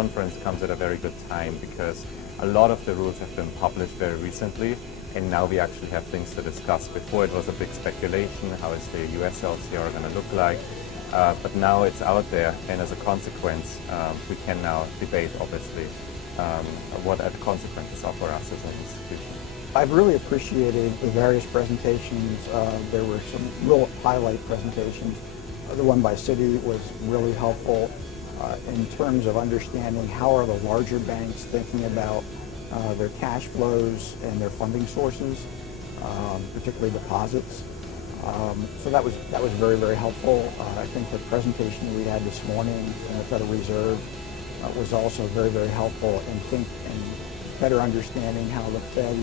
conference comes at a very good time because a lot of the rules have been published very recently, and now we actually have things to discuss. Before it was a big speculation, how is the US LCR going to look like? But now it's out there, and as a consequence, we can now debate, obviously, what are the consequences are for us as an institution. I've really appreciated the various presentations. There were some real highlight presentations. The one by Citi was really helpful in terms of understanding how are the larger banks thinking about their cash flows and their funding sources, particularly deposits. So that was very, very helpful. I think the presentation we had this morning from the Federal Reserve was also very, very helpful in better understanding how the Fed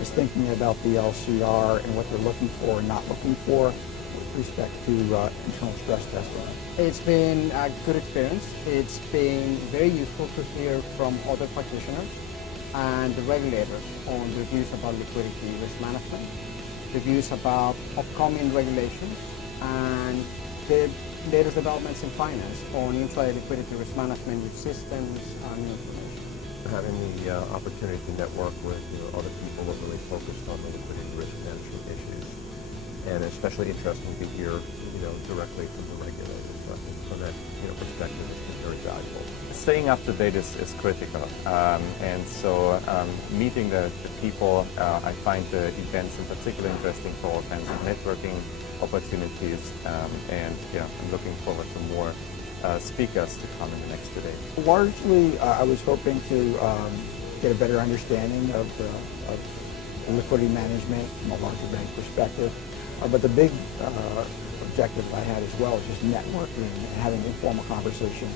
is thinking about the LCR and what they're looking for and not looking for with respect to internal stress testing. It's been a good experience. It's been very useful to hear from other practitioners and the regulators on the views about liquidity risk management, the views about upcoming regulations, and the latest developments in finance on intraday liquidity risk management with systems and information. Having the opportunity to network with other people who are really focused on the liquidity risk management issues, and especially interesting to hear directly from the regulators. I think from that perspective, it's been very valuable. Staying up to date is critical, and so meeting the people, I find the events in particular interesting for all kinds of networking opportunities, and I'm looking forward to more speakers to come in the next 2 days. Largely, I was hoping to get a better understanding of liquidity management from a larger bank perspective, but the big objective I had as well is just networking and having informal conversations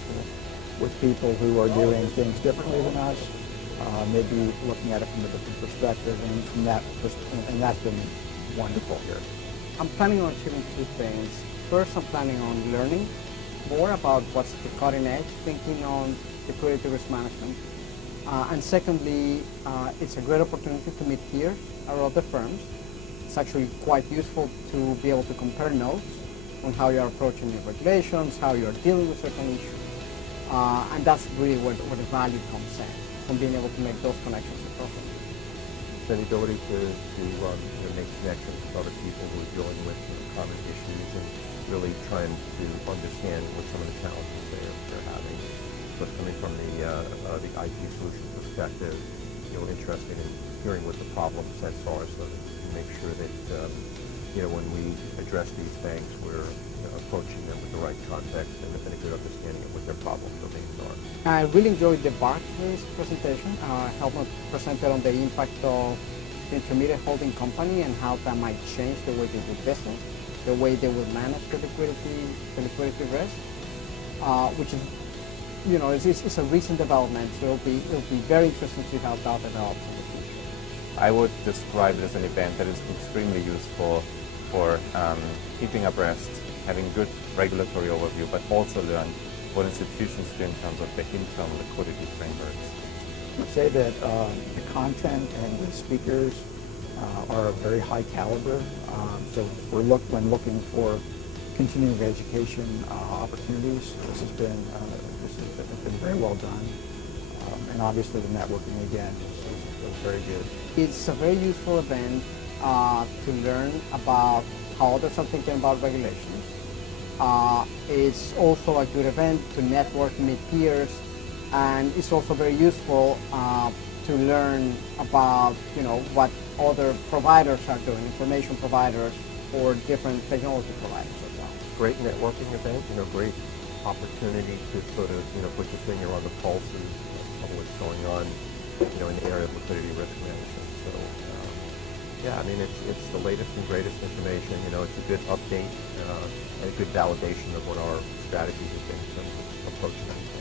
with people who are doing things differently than us, maybe looking at it from a different perspective, and that's been wonderful here. I'm planning on achieving two things. First, I'm planning on learning more about what's the cutting edge thinking on liquidity risk management. And secondly, it's a great opportunity to meet peers or other firms. It's actually quite useful to be able to compare notes on how you're approaching the regulations, how you're dealing with certain issues. And that's really where the value comes in, from being able to make those connections appropriately. So the ability to make connections with other people who are dealing with common issues and really trying to understand what some of the challenges they're having. But coming from the IT solution perspective, interested in hearing what the problem sets are so that we can make sure that when we address these banks, we're approaching them with the right context and a good understanding of what their problem domains are. I really enjoyed the Barclays presentation. Helmut presented on the impact of the intermediate holding company and how that might change the way they do business, the way they will manage the liquidity risk, which is, it's a recent development, so it'll be very interesting to see how that develops in the future. I would describe it as an event that is extremely useful for keeping abreast, having good regulatory overview, but also learn what institutions do in terms of the internal liquidity frameworks. I'd say that the content and the speakers are of very high caliber. So when looking for continuing education opportunities, this has been very well done. And obviously the networking again is very good. It's a very useful event to learn about how others are thinking about regulations. It's also a good event to network, meet peers, and it's also very useful to learn about what other providers are doing, information providers or different technology providers as well. Great networking event, great opportunity to sort of put your finger on the pulse of what's going on in the area of liquidity risk management. So it's the latest and greatest information. It's a good update and a good validation of what our strategies have been in terms of approaching that.